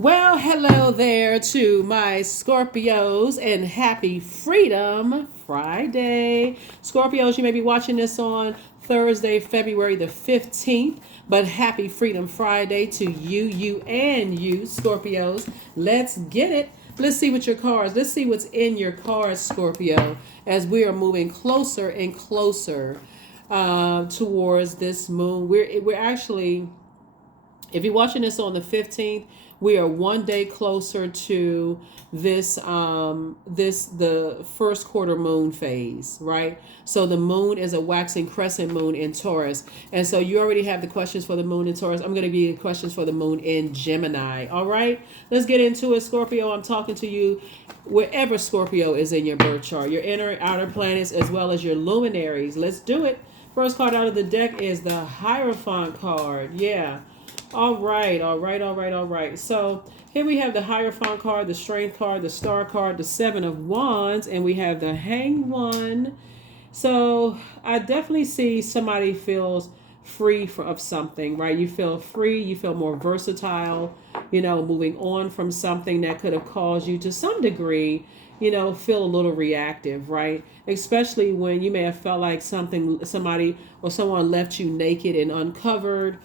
Well, hello there to my Scorpios and happy Freedom Friday. Scorpios, you may be watching this on Thursday, February the 15th, but happy Freedom Friday to you, Scorpios. Let's get it. Let's see what your cards, let's see what's in your cards, Scorpio, as we are moving closer and closer towards this moon. We're actually, if you're watching this on the 15th, we are one day closer to the first quarter moon phase, right? So the moon is a waxing crescent moon in Taurus. And so you already have the questions for the moon in Taurus. I'm going to give you the questions for the moon in Gemini. All right, let's get into it, Scorpio. I'm talking to you wherever Scorpio is in your birth chart, your inner, outer planets, as well as your luminaries. Let's do it. First card out of the deck is the Hierophant card. Yeah. All right. So here we have the Hierophant card, the Strength card, the Star card, the Seven of Wands, and we have the Hanged One. So I definitely see somebody feels free of something, right? You feel free, you feel more versatile, moving on from something that could have caused you to some degree, feel a little reactive, right? Especially when you may have felt like somebody or someone left you naked and uncovered.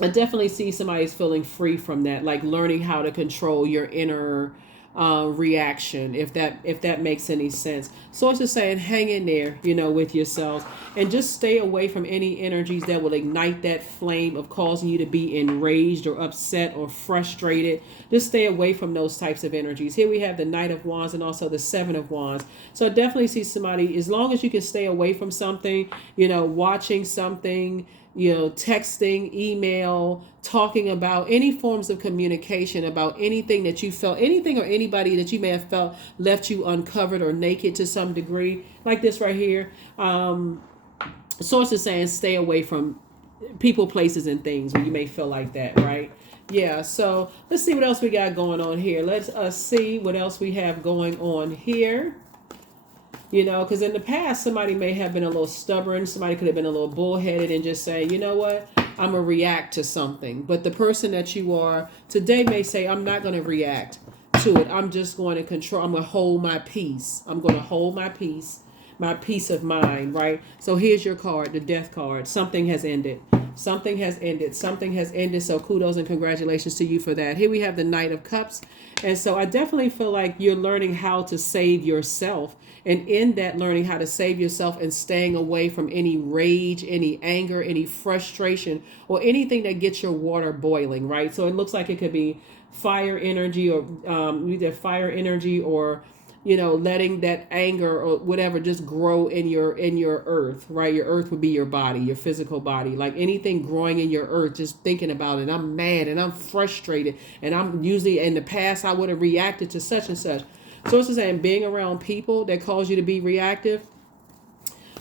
I definitely see somebody's feeling free from that, like learning how to control your inner reaction, if that makes any sense. So it's just saying, hang in there, with yourselves, and just stay away from any energies that will ignite that flame of causing you to be enraged or upset or frustrated. Just stay away from those types of energies. Here we have the Knight of Wands and also the Seven of Wands. So I definitely see somebody, as long as you can stay away from something, watching something, texting, email, talking about any forms of communication about anything that you felt, anything or anybody that you may have felt left you uncovered or naked to some degree, like this right here. Source is saying stay away from people, places, and things when you may feel like that, right? Yeah, so let's see what else we got going on here. Let's see what else we have going on here. Because in the past, somebody may have been a little stubborn. Somebody could have been a little bullheaded and just say, you know what, I'm going to react to something. But the person that you are today may say, I'm not going to react to it. I'm just going to control. I'm going to hold my peace. I'm going to hold my peace of mind, right? So here's your card, the Death card. Something has ended. Something has ended. Something has ended. So kudos and congratulations to you for that. Here we have the Knight of Cups. And so I definitely feel like you're learning how to save yourself. And in that learning how to save yourself and staying away from any rage, any anger, any frustration, or anything that gets your water boiling, right? So it looks like it could be fire energy, or either fire energy, or letting that anger or whatever just grow in your earth, right? Your earth would be your body, your physical body. Like anything growing in your earth, just thinking about it. I'm mad and I'm frustrated, and I'm usually, in the past, I would have reacted to such and such. So it's saying being around people that cause you to be reactive.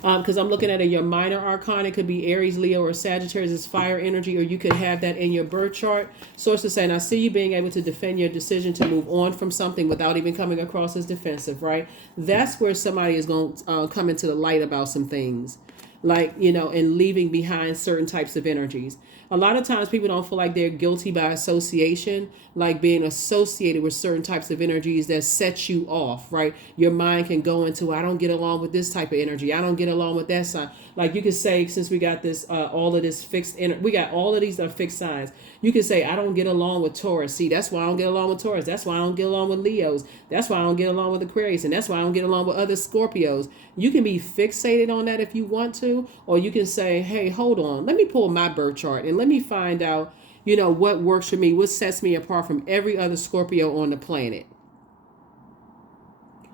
Because I'm looking at your minor arcana. It could be Aries, Leo, or Sagittarius. It's fire energy, or you could have that in your birth chart. Source is saying, I see you being able to defend your decision to move on from something without even coming across as defensive, right? That's where somebody is going to come into the light about some things, like, and leaving behind certain types of energies. A lot of times people don't feel like they're guilty by association, like being associated with certain types of energies that set you off, right? Your mind can go into, I don't get along with this type of energy. I don't get along with that sign. Like you could say, since we got this, all of this fixed, we got all of these are fixed signs. You could say, I don't get along with Taurus. See, that's why I don't get along with Taurus. That's why I don't get along with Leos. That's why I don't get along with Aquarius. And that's why I don't get along with other Scorpios. You can be fixated on that if you want to, or you can say, hey, hold on, let me pull my birth chart and let me find out, what works for me, what sets me apart from every other Scorpio on the planet.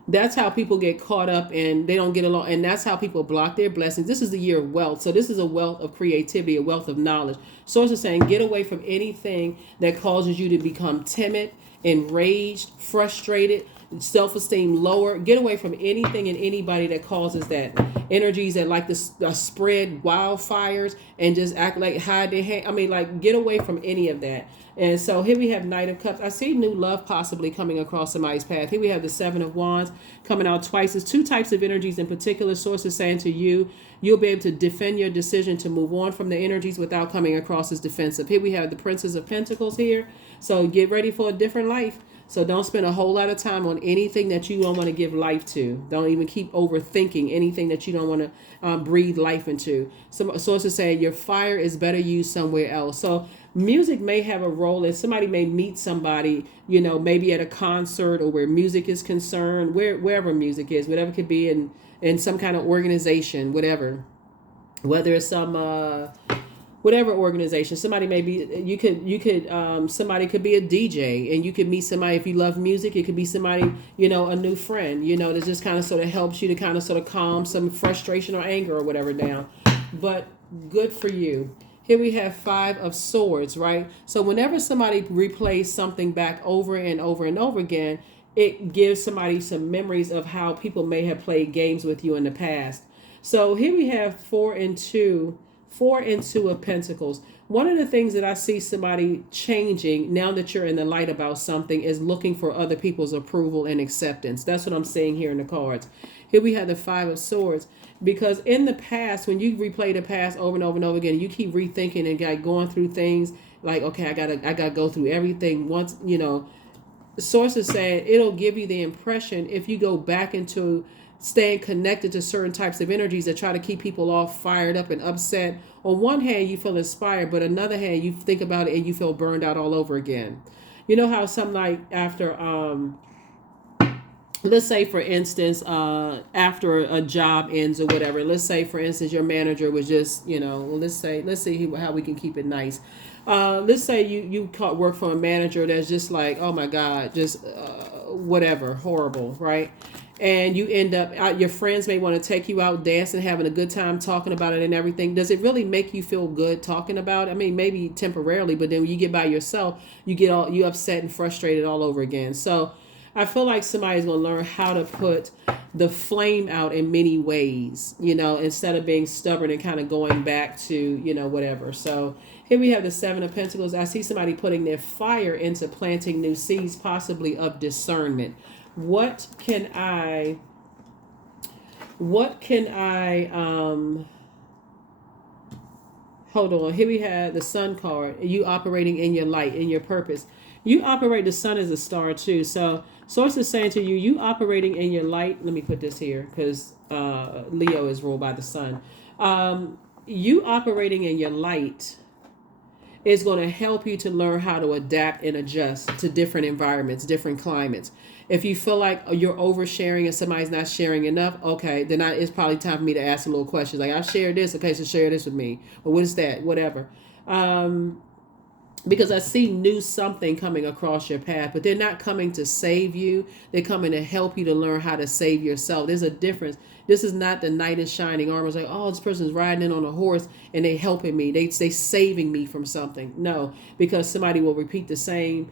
That's how people get caught up and they don't get along. And that's how people block their blessings. This is the year of wealth. So this is a wealth of creativity, a wealth of knowledge. Source is saying, get away from anything that causes you to become timid, enraged, frustrated. self-esteem lower. Get away from anything and anybody that causes that. Energies that like to spread wildfires and just act like hide their hand. I mean, like, get away from any of that. And so here we have Knight of Cups. I see new love possibly coming across somebody's path. Here we have the Seven of Wands coming out twice. There's two types of energies in particular. Sources saying to you, you'll be able to defend your decision to move on from the energies without coming across as defensive. Here we have the Princess of Pentacles here. So get ready for a different life. So don't spend a whole lot of time on anything that you don't want to give life to. Don't even keep overthinking anything that you don't want to breathe life into. Some sources say your fire is better used somewhere else. So music may have a role, and somebody may meet somebody, you know, maybe at a concert or where music is concerned, wherever music is, whatever it could be in some kind of organization, whatever, whether it's some whatever organization. Somebody may be, you could somebody could be a DJ, and you could meet somebody. If you love music, it could be somebody, you know, a new friend, you know, that just kind of sort of helps you to kind of sort of calm some frustration or anger or whatever down. But good for you. Here we have Five of Swords, right? So whenever somebody replays something back over and over and over again, it gives somebody some memories of how people may have played games with you in the past. So here we have Four and Two of Pentacles. One of the things that I see somebody changing now that you're in the light about something is looking for other people's approval and acceptance. That's what I'm saying here in the cards. Here we have the Five of Swords. Because in the past, when you replay the past over and over and over again, you keep rethinking and going through things like, okay, I gotta go through everything once, you know. Sources say it'll give you the impression, if you go back into staying connected to certain types of energies that try to keep people all fired up and upset. On one hand, you feel inspired, but another hand, you think about it and you feel burned out all over again. You know how some, like, after let's say, for instance, after a job ends or whatever, let's say, for instance, your manager was just, you know, well, let's see how we can keep it nice. Let's say you work for a manager that's just like, oh my God, just whatever, horrible, right? And you end up, your friends may want to take you out dancing, having a good time, talking about it and everything. Does it really make you feel good talking about it? I mean, maybe temporarily, but then when you get by yourself, you upset and frustrated all over again. So I feel like somebody's going to learn how to put the flame out in many ways, you know, instead of being stubborn and kind of going back to, you know, whatever. So here we have the Seven of Pentacles. I see somebody putting their fire into planting new seeds, possibly of discernment. What can I hold on. Here we have the Sun card. You operating in your light, in your purpose. You operate, the sun as a star too. So source is saying to you, you operating in your light. Let me put this here because Leo is ruled by the sun. You operating in your light is going to help you to learn how to adapt and adjust to different environments, different climates. If you feel like you're oversharing and somebody's not sharing enough, okay, then it's probably time for me to ask a little questions. Like, I shared this, okay, so share this with me. Or what is that? Whatever. Because I see new something coming across your path, but they're not coming to save you. They're coming to help you to learn how to save yourself. There's a difference. This is not the knight in shining armor. It's like, oh, this person's riding in on a horse and they helping me. They saving me from something. No, because somebody will repeat the same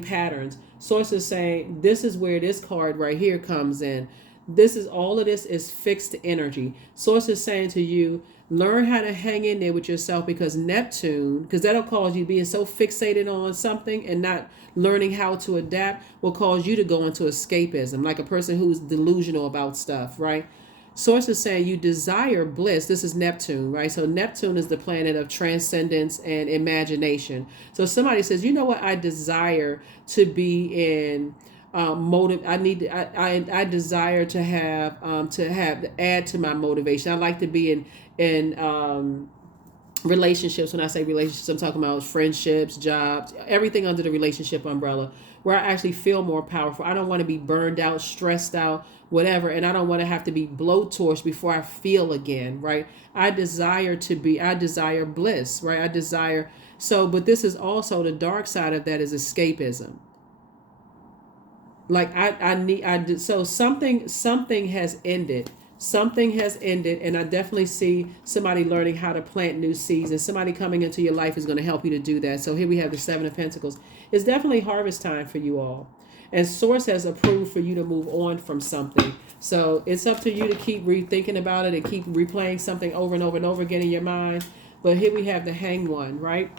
patterns. Sources saying this is where this card right here comes in. All of this is fixed energy. Sources saying to you, learn how to hang in there with yourself, because Neptune, because that'll cause you being so fixated on something and not learning how to adapt will cause you to go into escapism, like a person who's delusional about stuff, right? Sources saying you desire bliss. This is Neptune, right? So Neptune is the planet of transcendence and imagination. So somebody says, you know what? I desire to be in I desire to add to my motivation. I like to be in relationships. When I say relationships, I'm talking about friendships, jobs, everything under the relationship umbrella, where I actually feel more powerful. I don't want to be burned out, stressed out, whatever, and I don't want to have to be blowtorched before I feel again, right? I desire bliss, right? But this is also the dark side of that is escapism. Like so something has ended. Something has ended, and I definitely see somebody learning how to plant new seeds, and somebody coming into your life is going to help you to do that. So here we have the Seven of Pentacles. It's definitely harvest time for you all. And source has approved for you to move on from something. So it's up to you to keep rethinking about it and keep replaying something over and over and over again in your mind. But here we have the Hanged One, right?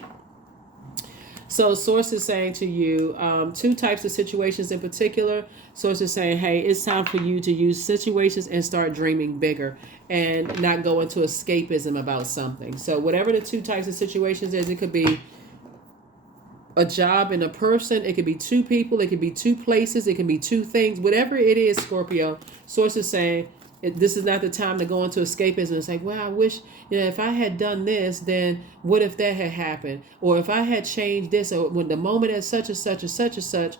So source is saying to you, two types of situations in particular. Source is saying, hey, it's time for you to use situations and start dreaming bigger and not go into escapism about something. So whatever the two types of situations is, it could be a job and a person, it could be two people, it could be two places, it can be two things, whatever it is, Scorpio. Source is saying this is not the time to go into escapism. It's like, well, I wish, if I had done this, then what if that had happened? Or if I had changed this, or when the moment at such and such and such and such.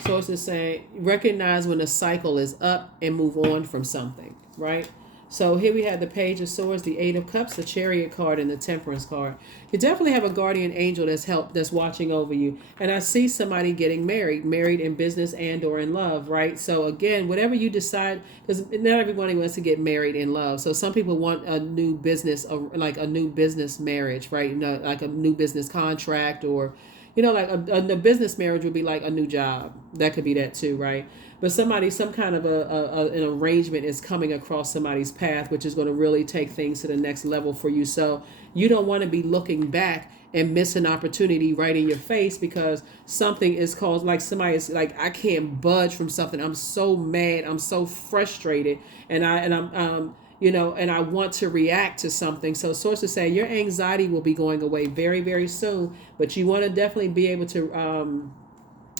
Source is saying recognize when the cycle is up and move on from something, right? So here we have the Page of Swords, the Eight of Cups, the Chariot card, and the Temperance card. You definitely have a guardian angel that's watching over you. And I see somebody getting married in business and or in love, right? So again, whatever you decide, because not everybody wants to get married in love. So some people want a new business, like a new business marriage, right? Like a new business contract, or like a business marriage would be like a new job. That could be that too, right? But some kind of an arrangement is coming across somebody's path, which is going to really take things to the next level for you. So you don't want to be looking back and miss an opportunity right in your face because something is caused, like somebody is like, I can't budge from something. I'm so mad. I'm so frustrated. And I'm and I want to react to something. So sources say your anxiety will be going away very, very soon, but you want to definitely be able to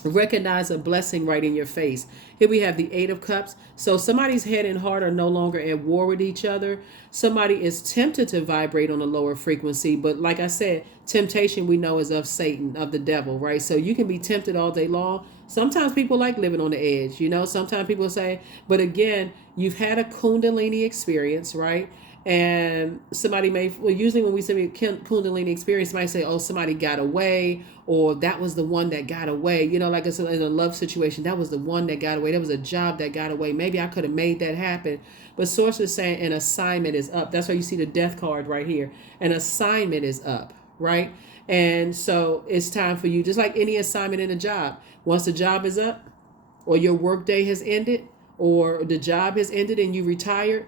recognize a blessing right in your face. Here we have the Eight of Cups. So somebody's head and heart are no longer at war with each other. Somebody is tempted to vibrate on a lower frequency, but like I said, temptation we know is of Satan, of the devil, right? So you can be tempted all day long. Sometimes people like living on the edge, sometimes people say, but again, you've had a Kundalini experience, right? And somebody usually when we say Kundalini experience, somebody say, oh, somebody got away, or that was the one that got away. Like in a love situation, that was the one that got away. That was a job that got away. Maybe I could have made that happen. But source is saying an assignment is up. That's why you see the death card right here. An assignment is up, right? And so it's time for you, just like any assignment in a job. Once the job is up, or your work day has ended, or the job has ended and you retired,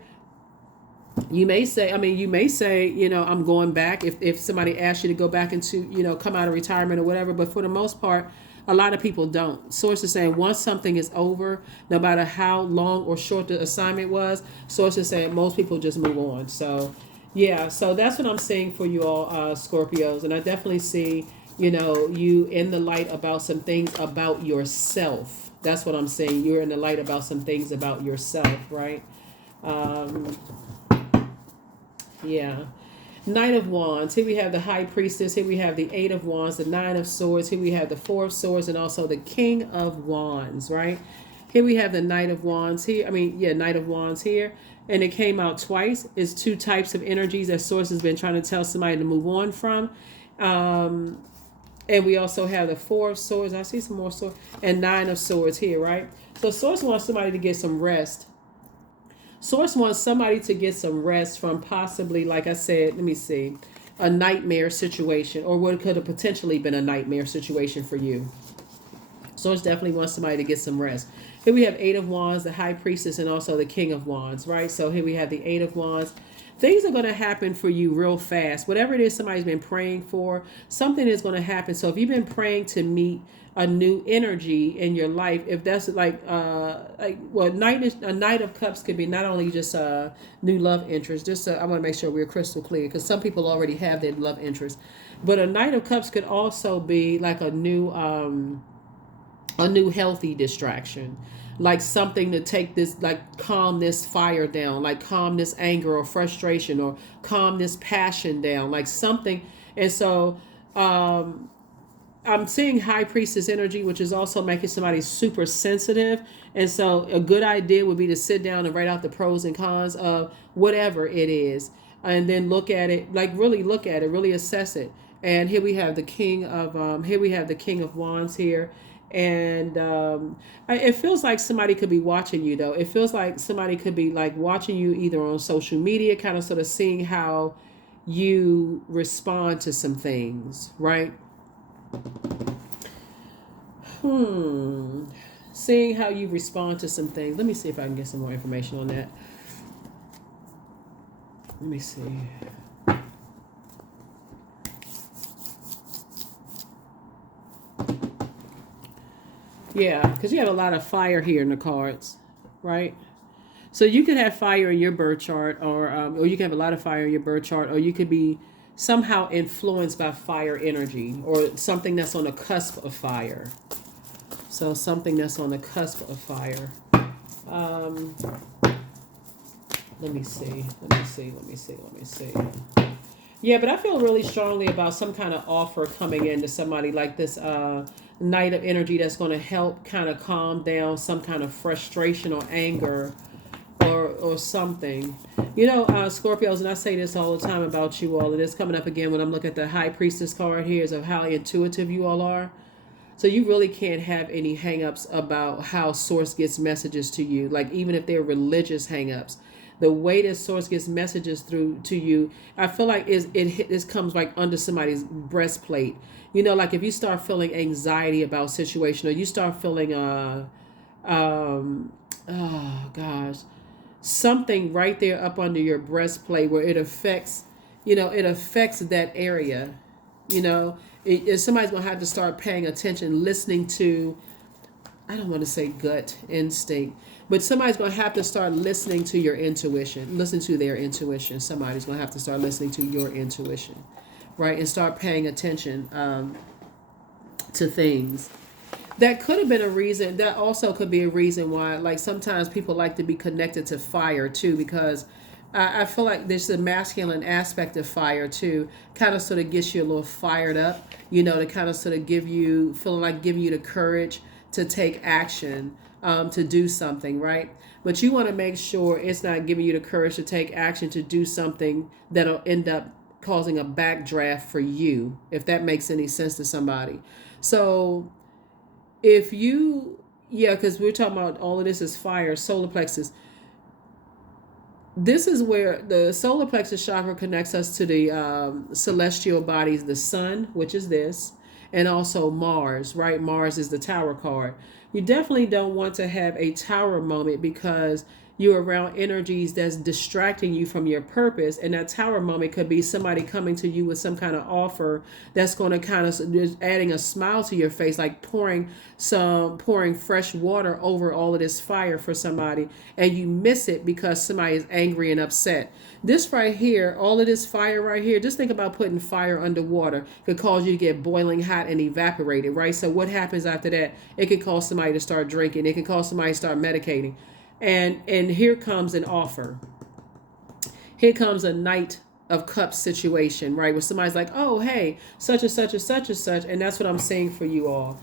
you may say, I'm going back if somebody asks you to go back into, come out of retirement or whatever. But for the most part, a lot of people don't. Sources saying once something is over, no matter how long or short the assignment was, sources saying most people just move on. So, yeah, so that's what I'm saying for you all, Scorpios. And I definitely see, you in the light about some things about yourself. That's what I'm saying. You're in the light about some things about yourself, right? Yeah. Knight of Wands. Here we have the High Priestess. Here we have the Eight of Wands, the Nine of Swords. Here we have the Four of Swords, and also the King of Wands, right? Here we have the Knight of Wands here. Knight of Wands here. And it came out twice. It's two types of energies that Source has been trying to tell somebody to move on from. And we also have the Four of Swords. I see some more swords. And Nine of Swords here, right? So Source wants somebody to get some rest. Source wants somebody to get some rest from possibly, like I said, let me see, a nightmare situation, or what could have potentially been a nightmare situation for you. Source definitely wants somebody to get some rest. Here we have Eight of Wands, the High Priestess, and also the King of Wands, right? So here we have the Eight of Wands. Things are going to happen for you real fast. Whatever it is somebody's been praying for, something is going to happen. So if you've been praying to meet a new energy in your life, if that's a Knight of Cups could be not only just a new love interest, I want to make sure we're crystal clear, because some people already have their love interest, but a Knight of Cups could also be like a new healthy distraction, like something to take this, like calm this fire down, like calm this anger or frustration, or calm this passion down, like something. And so I'm seeing High Priestess energy, which is also making somebody super sensitive. And so a good idea would be to sit down and write out the pros and cons of whatever it is, and then look at it, like really look at it, really assess it. And here we have the King of Wands here. And it feels like somebody could be watching you, though. It feels like somebody could be like watching you either on social media, kind of sort of seeing how you respond to some things, right? Seeing how you respond to some things. Let me see if I can get some more information on that. Let me see. Yeah, because you have a lot of fire here in the cards, right? So you could have fire in your birth chart, or you can have a lot of fire in your birth chart, or you could be somehow influenced by fire energy, or something that's on the cusp of fire. So something that's on the cusp of fire. Um, let me see. Yeah, but I feel really strongly about some kind of offer coming in to somebody, like this night of energy that's going to help kind of calm down some kind of frustration or anger, or something. Scorpios, and I say this all the time about you all, and it's coming up again when I'm looking at the High Priestess card here, is of how intuitive you all are. So you really can't have any hangups about how Source gets messages to you. Like, even if they're religious hangups, the way that Source gets messages through to you, I feel like this comes like under somebody's breastplate. Like if you start feeling anxiety about situation, or you start feeling oh gosh, something right there up under your breastplate where it affects, that area. Somebody's gonna have to start paying attention, listening to, I don't want to say gut instinct, but somebody's gonna have to start listening to your intuition, listen to their intuition. Somebody's gonna have to start listening to your intuition, right, and start paying attention to things. That could have been a reason. That also could be a reason why, like, sometimes people like to be connected to fire too, because I feel like there's a masculine aspect of fire too. Kind of sort of gets you a little fired up, to kind of sort of give you the courage to take action, to do something, right? But you want to make sure it's not giving you the courage to take action to do something that'll end up causing a backdraft for you, if that makes any sense to somebody. So if you, yeah, because we're talking about all of this is fire, solar plexus. This is where the solar plexus chakra connects us to the celestial bodies, the sun, which is this, and also Mars, right? Mars is the tower card. You definitely don't want to have a tower moment, because you're around energies that's distracting you from your purpose. And that tower moment could be somebody coming to you with some kind of offer that's going to kind of adding a smile to your face, like pouring fresh water over all of this fire for somebody, and you miss it because somebody is angry and upset. This right here, all of this fire right here, just think about putting fire underwater. It could cause you to get boiling hot and evaporated, right? So what happens after that? It could cause somebody to start drinking. It can cause somebody to start medicating. And here comes an offer. Here comes a Knight of Cups situation, right? Where somebody's like, oh, hey, such and such and such and such. And that's what I'm saying for you all.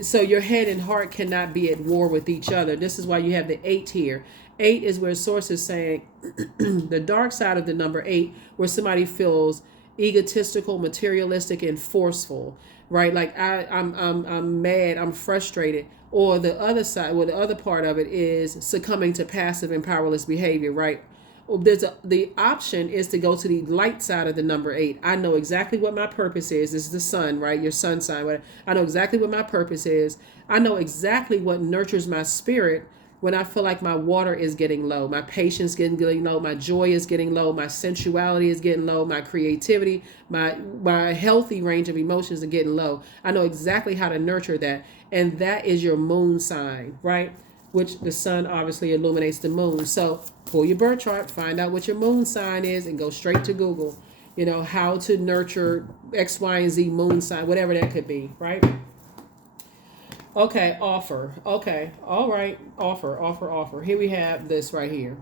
So your head and heart cannot be at war with each other. This is why you have the 8 here. 8 is where Source is saying the dark side of the number 8, where somebody feels egotistical, materialistic, and forceful, right? Like I'm mad, I'm frustrated. Or the other side, well, the other part of it is succumbing to passive and powerless behavior, right? The option is to go to the light side of the number 8. I know exactly what my purpose is. This is the sun, right? Your sun sign. I know exactly what my purpose is. I know exactly what nurtures my spirit when I feel like my water is getting low, my patience getting low, my joy is getting low, my sensuality is getting low, my creativity, my healthy range of emotions are getting low. I know exactly how to nurture that. And that is your moon sign, right? Which the sun obviously illuminates the moon. So pull your birth chart, find out what your moon sign is, and go straight to Google, how to nurture X, Y, and Z moon sign, whatever that could be, right? Okay, offer. Okay, all right, offer. Here we have this right here.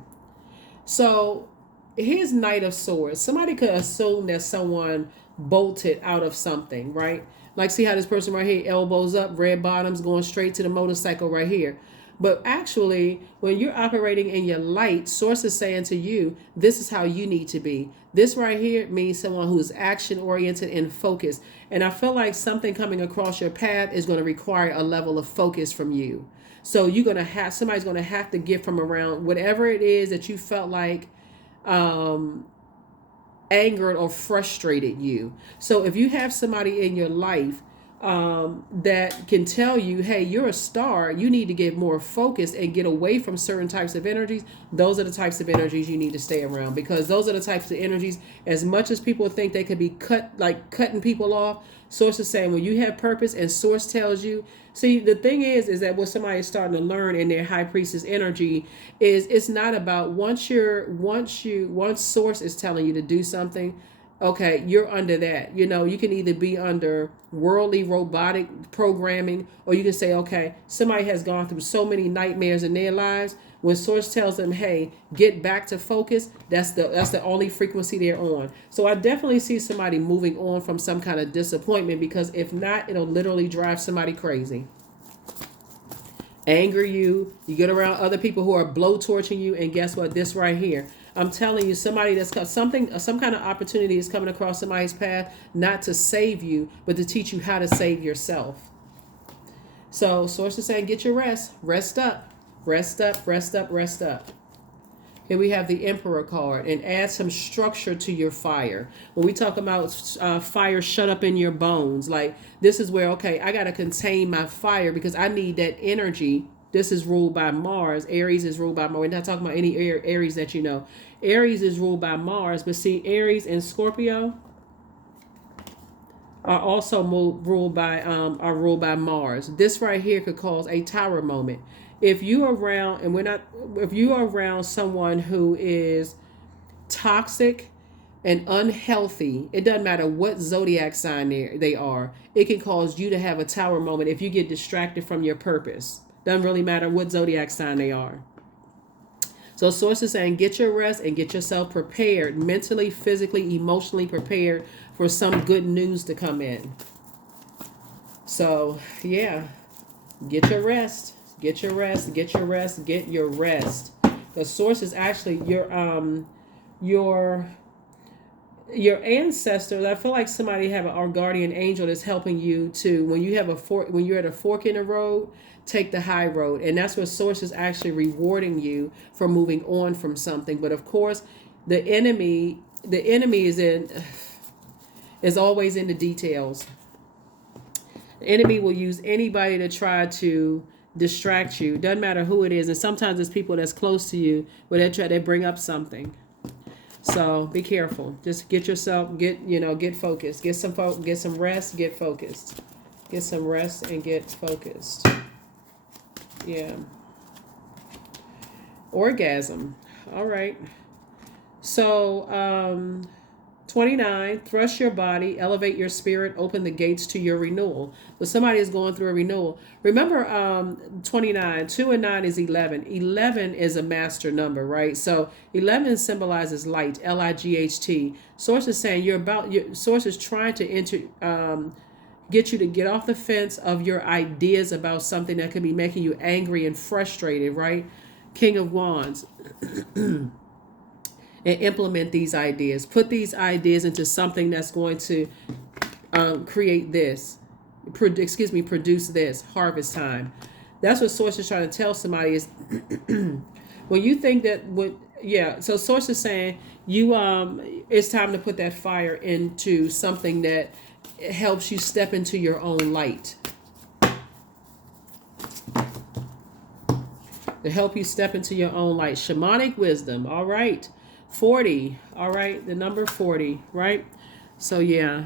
So here's Knight of Swords. Somebody could assume that someone bolted out of something, right? Like, see how this person right here, elbows up, red bottoms, going straight to the motorcycle right here. But actually, when you're operating in your light, Source is saying to you, this is how you need to be. This right here means someone who's action oriented and focused. And I feel like something coming across your path is going to require a level of focus from you. So you're going to have, somebody's going to have to get from around whatever it is that you felt like angered or frustrated you. So if you have somebody in your life that can tell you, hey, you're a star. You need to get more focused and get away from certain types of energies. Those are the types of energies you need to stay around, because those are the types of energies, as much as people think they could be cutting people off, Source is saying when you have purpose and Source tells you. See, the thing is that what somebody is starting to learn in their high priestess energy is it's not about once Source is telling you to do something. Okay, you're under that. You can either be under worldly robotic programming, or you can say, okay, somebody has gone through so many nightmares in their lives. When Source tells them, hey, get back to focus, that's the only frequency they're on. So I definitely see somebody moving on from some kind of disappointment, because if not, it'll literally drive somebody crazy. Anger you get around other people who are blowtorching you, and guess what? This right here, I'm telling you, somebody that's got some kind of opportunity is coming across somebody's path, not to save you, but to teach you how to save yourself. So Source is saying, get your rest up, rest up, rest up, rest up. Here we have the Emperor card, and add some structure to your fire. When we talk about fire shut up in your bones, like this is where, okay, I got to contain my fire because I need that energy. This is ruled by Mars. Aries is ruled by Mars. We're not talking about any Aries that you know. Aries is ruled by Mars, but see, Aries and Scorpio are also ruled by Mars. This right here could cause a tower moment. If you are around someone who is toxic and unhealthy, it doesn't matter what zodiac sign they are, it can cause you to have a tower moment if you get distracted from your purpose. Doesn't really matter what zodiac sign they are. So Source is saying, get your rest and get yourself prepared, mentally, physically, emotionally prepared for some good news to come in. So yeah, get your rest. Get your rest, get your rest, get your rest. The Source is actually your ancestors. I feel like somebody have our guardian angel that's helping you to, when you're at a fork in the road, take the high road. And that's what Source is actually rewarding you for moving on from something. But of course, the enemy is always in the details. The enemy will use anybody to try to distract you. Doesn't matter who it is, and sometimes it's people that's close to you, but they bring up something. So be careful. Just get focused. Get some rest. Get focused. Get some rest and get focused. Yeah. Orgasm. All right. So 29, thrust your body, elevate your spirit, open the gates to your renewal. So somebody is going through a renewal. Remember, 29, 2 and 9 is 11. 11 is a master number, right? So 11 symbolizes light, Light. Source is saying Source is trying to get you to get off the fence of your ideas about something that could be making you angry and frustrated, right? King of Wands. And implement these ideas. Put these ideas into something that's going to create this. Produce this. Harvest time. That's what Source is trying to tell somebody is when you think that so Source is saying it's time to put that fire into something that helps you step into your own light. To help you step into your own light. Shamanic wisdom. All right. 40. All right. The number 40. Right. So yeah.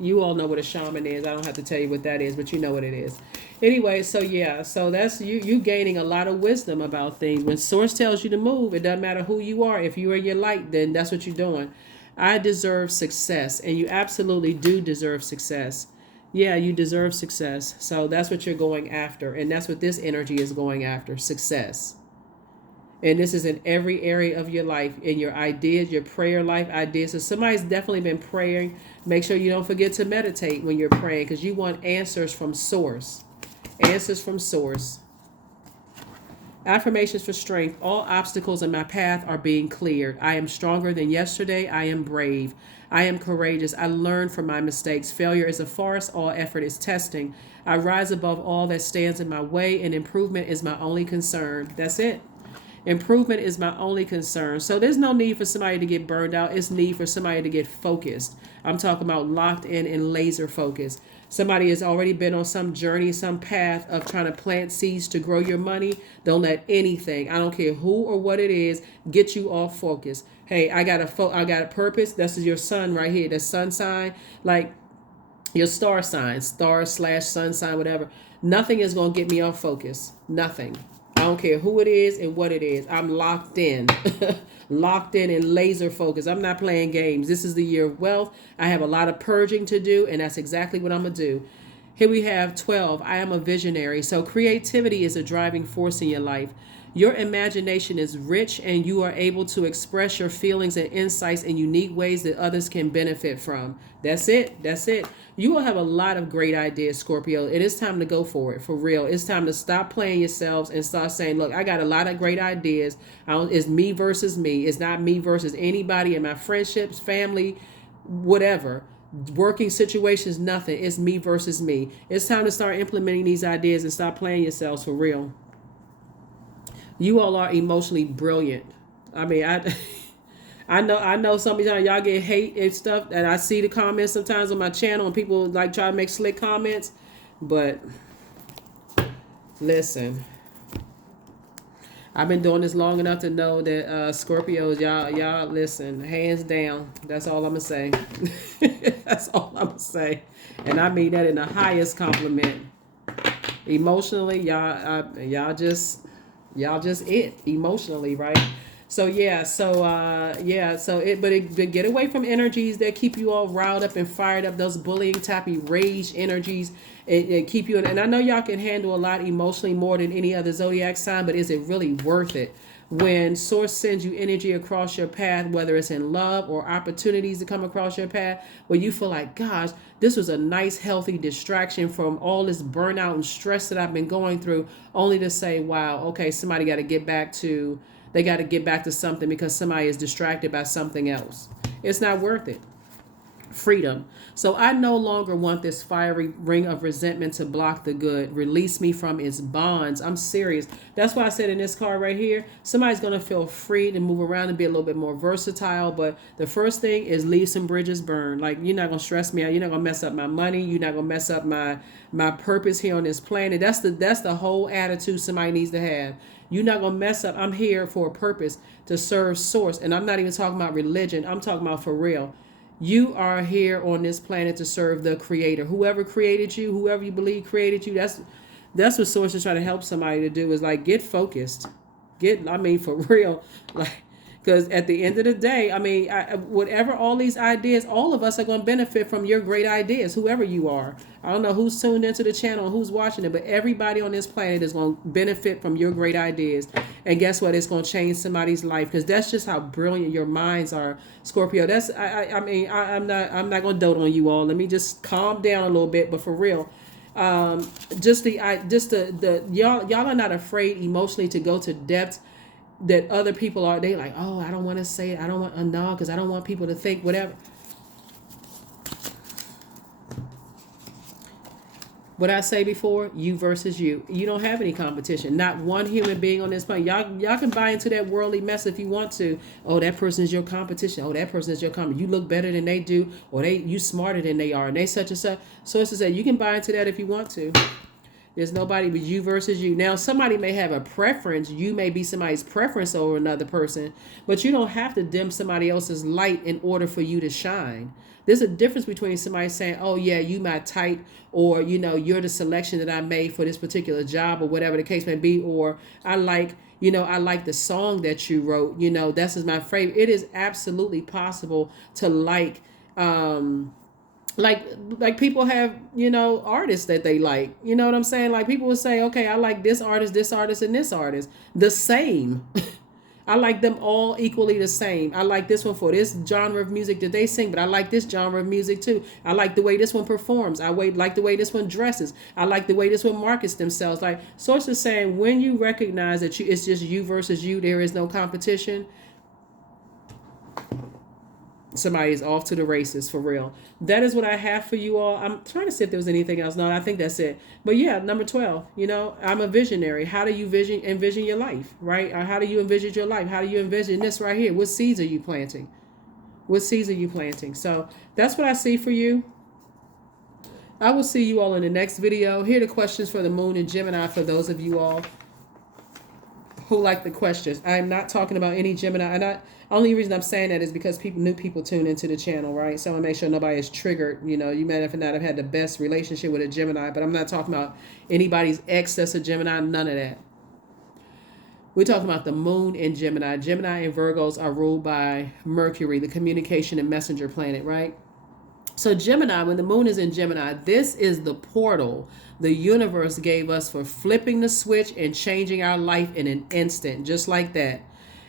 You all know what a shaman is. I don't have to tell you what that is, but you know what it is. Anyway, so yeah. So that's you gaining a lot of wisdom about things. When Source tells you to move, it doesn't matter who you are. If you are your light, then that's what you're doing. I deserve success. And you absolutely do deserve success. Yeah, you deserve success. So that's what you're going after. And that's what this energy is going after. Success. And this is in every area of your life, in your ideas, your prayer life ideas. So somebody's definitely been praying. Make sure you don't forget to meditate when you're praying, because you want answers from Source. Answers from Source. Affirmations for strength. All obstacles in my path are being cleared. I am stronger than yesterday. I am brave. I am courageous. I learn from my mistakes. Failure is a farce. All effort is testing. I rise above all that stands in my way, and improvement is my only concern. That's it. Improvement is my only concern. So there's no need for somebody to get burned out. It's need for somebody to get focused. I'm talking about locked in and laser focused. Somebody has already been on some journey, some path of trying to plant seeds to grow your money. Don't let anything, I don't care who or what it is, get you off focus. Hey, I got a purpose. This is your sun right here. The sun sign, like your star sign, star/sun sign, whatever. Nothing is going to get me off focus. Nothing. I don't care who it is and what it is. I'm locked in. Locked in and laser focused. I'm not playing games. This is the year of wealth. I have a lot of purging to do, and that's exactly what I'm going to do. Here we have 12. I am a visionary. So creativity is a driving force in your life. Your imagination is rich, and you are able to express your feelings and insights in unique ways that others can benefit from. That's it. That's it. You will have a lot of great ideas, Scorpio. It is time to go for it, for real. It's time to stop playing yourselves and start saying, look, I got a lot of great ideas. It's me versus me. It's not me versus anybody in my friendships, family, whatever. Working situations, nothing. It's me versus me. It's time to start implementing these ideas and stop playing yourselves for real. You all are emotionally brilliant. I mean, I know sometimes y'all get hate and stuff, and I see the comments sometimes on my channel, and people like try to make slick comments. But listen, I've been doing this long enough to know that Scorpios, y'all listen, hands down. That's all I'm gonna say. That's all I'm gonna say, and I mean that in the highest compliment. Emotionally, y'all just it emotionally, right? So but get away from energies that keep you all riled up and fired up. Those bullying, tappy, rage energies, and keep you. And I know y'all can handle a lot emotionally more than any other zodiac sign, but is it really worth it? When source sends you energy across your path, whether it's in love or opportunities to come across your path, where you feel like, gosh, this was a nice, healthy distraction from all this burnout and stress that I've been going through, only to say, wow, okay, somebody got to get back to, they got to get back to something because somebody is distracted by something else. It's not worth it. Freedom. So I no longer want this fiery ring of resentment to block the good. Release me from its bonds. I'm serious. That's why I said in this card right here, somebody's going to feel free to move around and be a little bit more versatile. But the first thing is leave some bridges burned. Like, you're not going to stress me out. You're not going to mess up my money. You're not going to mess up my purpose here on this planet. That's the whole attitude somebody needs to have. You're not going to mess up. I'm here for a purpose, to serve source. And I'm not even talking about religion. I'm talking about for real. You are here on this planet to serve the creator. Whoever created you, whoever you believe created you, that's what Source is trying to help somebody to do, is like, get focused. For real. Like, because at the end of the day, whatever all these ideas, all of us are going to benefit from your great ideas, whoever you are. I don't know who's tuned into the channel, who's watching it, but everybody on this planet is going to benefit from your great ideas. And guess what? It's going to change somebody's life, because that's just how brilliant your minds are, Scorpio. I'm not going to dote on you all. Let me just calm down a little bit, but for real. Y'all are not afraid emotionally to go to depths that other people are. They like, oh, I don't want to say it. I don't want to know, because I don't want people to think whatever. What I say before, you versus you. You don't have any competition. Not one human being on this planet. Y'all can buy into that worldly mess if you want to. Oh, that person is your competition. Oh, that person is your competition. You look better than they do, or you smarter than they are, and they such and such. So it's to say, you can buy into that if you want to. There's nobody but you versus you. Now, somebody may have a preference. You may be somebody's preference over another person, but you don't have to dim somebody else's light in order for you to shine. There's a difference between somebody saying, oh, yeah, you my type, or, you're the selection that I made for this particular job, or whatever the case may be, or I like the song that you wrote, that's is my favorite. It is absolutely possible to like people have, artists that they like, you know what I'm saying? Like, people will say, okay, I like this artist, and this artist the same. I like them all equally the same. I like this one for this genre of music that they sing, but I like this genre of music too. I like the way this one performs. Like the way this one dresses. I like the way this one markets themselves. Like, Source is saying, when you recognize that it's just you versus you, there is no competition. somebody is off to the races for real. That is what I have for you all. I'm trying to see if there was anything else. No, I think that's it. But yeah, number 12, I'm a visionary. How do you envision your life, right? Or how do you envision your life? How do you envision this right here? What seeds are you planting? What seeds are you planting? So that's what I see for you. I will see you all in the next video. Here are the questions for the moon in Gemini for those of you all who like the questions. I'm not talking about any Gemini. Only reason I'm saying that is because new people tune into the channel, right? So I want to make sure nobody is triggered. You may not have had the best relationship with a Gemini, but I'm not talking about anybody's ex that's a Gemini, none of that. We're talking about the moon in Gemini. Gemini and Virgos are ruled by Mercury, the communication and messenger planet, right? So Gemini, when the moon is in Gemini, this is the portal the universe gave us for flipping the switch and changing our life in an instant, just like that.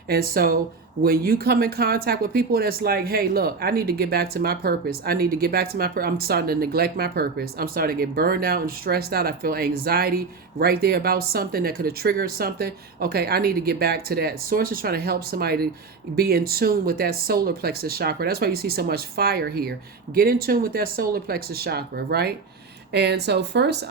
And so when you come in contact with people that's like, hey, look, I need to get back to my purpose. I need to get back to my purpose. I'm starting to neglect my purpose. I'm starting to get burned out and stressed out. I feel anxiety right there about something that could have triggered something. Okay, I need to get back to that. Source is trying to help somebody to be in tune with that solar plexus chakra. That's why you see so much fire here. Get in tune with that solar plexus chakra, right? And so first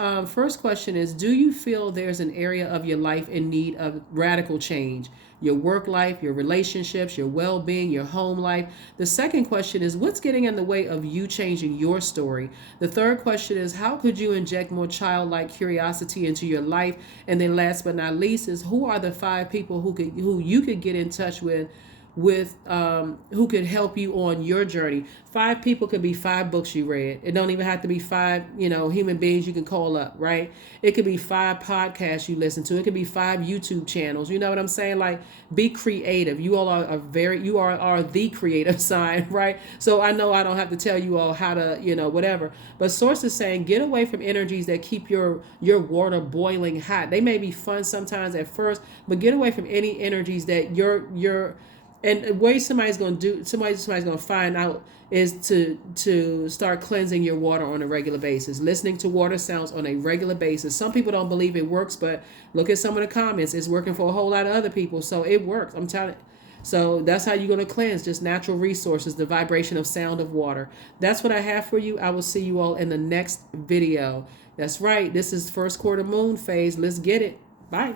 question is, do you feel there's an area of your life in need of radical change? Your work life, your relationships, your well-being, your home life. The second question is, what's getting in the way of you changing your story? The third question is, how could you inject more childlike curiosity into your life? And then last but not least is, who are the 5 people who you could get in touch with who could help you on your journey? 5 people could be 5 books you read. It don't even have to be 5, human beings you can call up, right? It could be 5 podcasts you listen to. It could be 5 YouTube channels. You know what I'm saying? Like, be creative. You all are the creative sign, right? So I know I don't have to tell you all how to, whatever. But Source is saying, get away from energies that keep your water boiling hot. They may be fun sometimes at first, but get away from any energies that and the way somebody's going to find out is to start cleansing your water on a regular basis, listening to water sounds on a regular basis. Some people don't believe it works, but look at some of the comments. It's working for a whole lot of other people, so it works. I'm telling you. So that's how you're going to cleanse, just natural resources, the vibration of sound of water. That's what I have for you. I will see you all in the next video. That's right. This is first quarter moon phase. Let's get it. Bye.